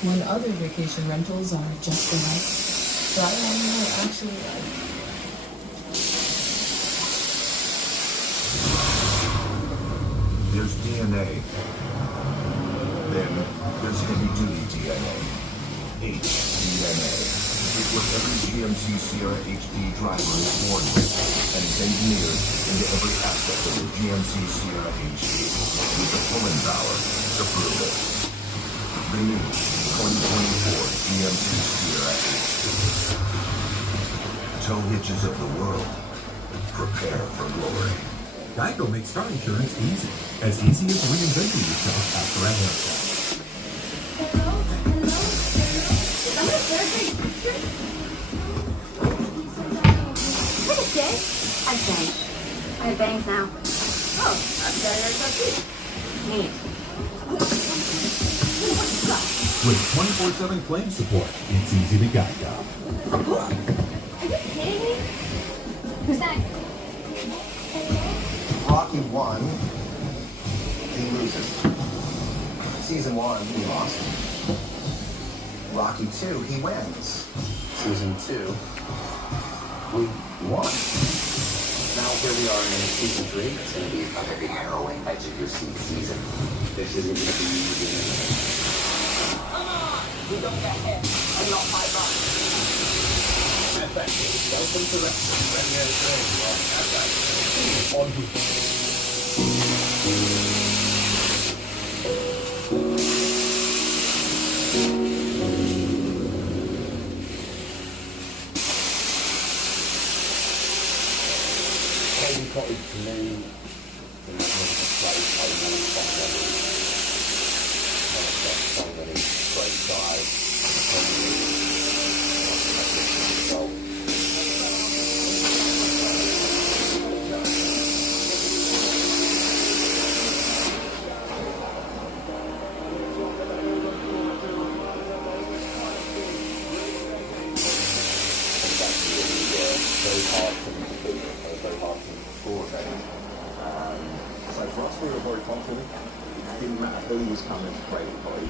When other vacation rentals are just enough, try one you will actually like. There's DNA. Then there's heavy-duty DNA. HDNA. It's what every GMC Sierra HD driver is born with, and is engineered into every aspect of the GMC Sierra HD, with the pulling power to prove it. The new 2024 GMC Sierra HD. Tow hitches of the world. Prepare for glory. Geico makes car insurance easy. As easy as reinventing yourself after a haircut. I've changed. I have bangs now. Oh, that's better too. Neat. With 24/7 claim support, it's easy to Geico. Are you kidding me? Who's next? Rocky 1, he loses. Season 1, he lost. Rocky 2, he wins. Season 2, we won. Now here we are in season 3. It's going to be a very harrowing edge of your seat season. This isn't going to be easy. Come on! We don't get hit. I'm not my boss. Welcome to the Katie Cottage to me, the place I really so many great guys. Very hard to score again. So for us, we were very confident. It didn't matter who was coming to play the boys.